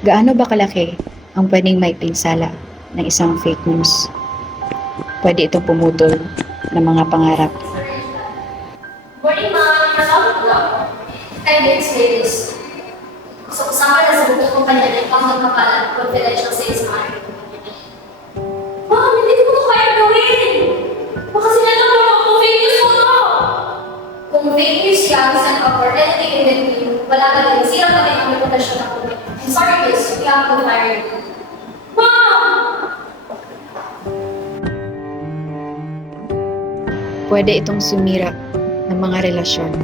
Gaano ba kalaki ang pwedeng may pinsala ng isang fake news? Pwede itong pumutol ng mga pangarap. Morning, ma'am. Hello. I'm Vince Davis. So, kasama na sa bukong kumpanya ng pangkakapalan confidential sales manager. Ma'am, hindi ko ito kaya gawin. Baka sila lang ako kung fake news mo to. Kung fake news yan, send up or anything in between, wala ka rin. Sira kami ang reputasyon ng kumpanya. I'm sorry, miss. We have to fire you. Ma'am! Pwede itong sumira ng mga relasyon.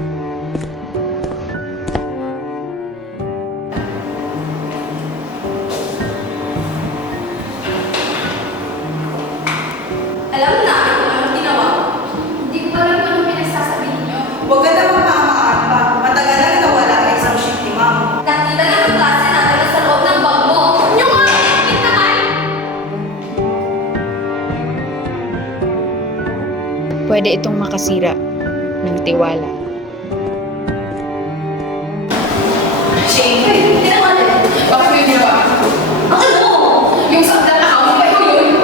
Alam mo namin kung anong ginawa. Hindi ko alam kung anong pinagsasabihin niyo. Huwag ka naman maamaan pa. Matagal na nawala ang exam sheet ni ma'am. Nakita na ng klase natin na sa loob ng bag mo. Yung mga pinipit naman! Pwede itong makasira ng tiwala. Shane, hindi naman eh. Bakit yun ginawa? Ang ano mo? Yung sa account, ba ikaw yun?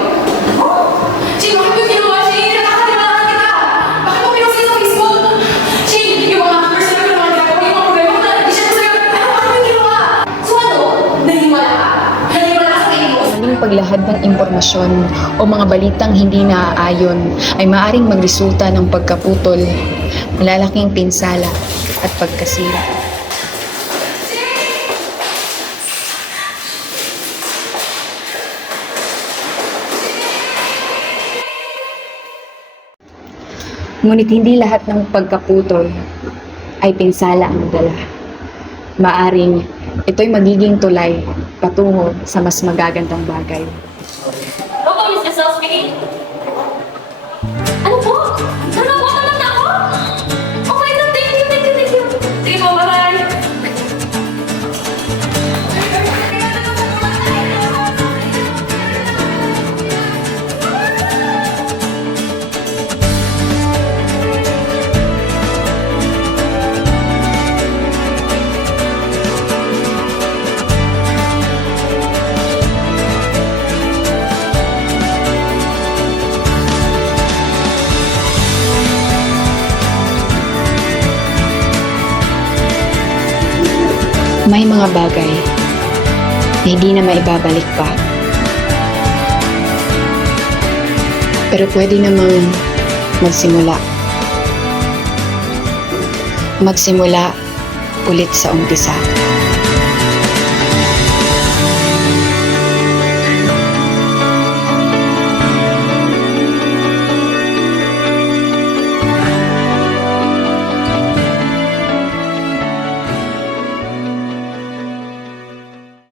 Shane, bakit yun ginawa? Shane, nakakalimutan kita! Bakit mo pinusin sa Facebook? Shane, yung mga personal yung mga ginagawa, yung mga problema na i-share ko sa'yo. Ano, bakit yun ginawa? So ano? Naniwala ka? Naniwala ka sa fake news? Maling paglahad ng impormasyon o mga balitang hindi naaayon ay maaring magresulta ng pagkaputol, malalaking pinsala at pagkasira. Ngunit hindi lahat ng pagkaputol ay pinsala ang dala. Maaring ito'y magiging tulay patungo sa mas magagandang bagay. Ano po, Miss Gasowski? Ano po? Ano po? Ano na ako? Oh my God, thank you, thank you, thank you. Sige po, bye-bye. May mga bagay na hindi na maibabalik pa. Pero pwede namang magsimula. Magsimula ulit sa umpisa.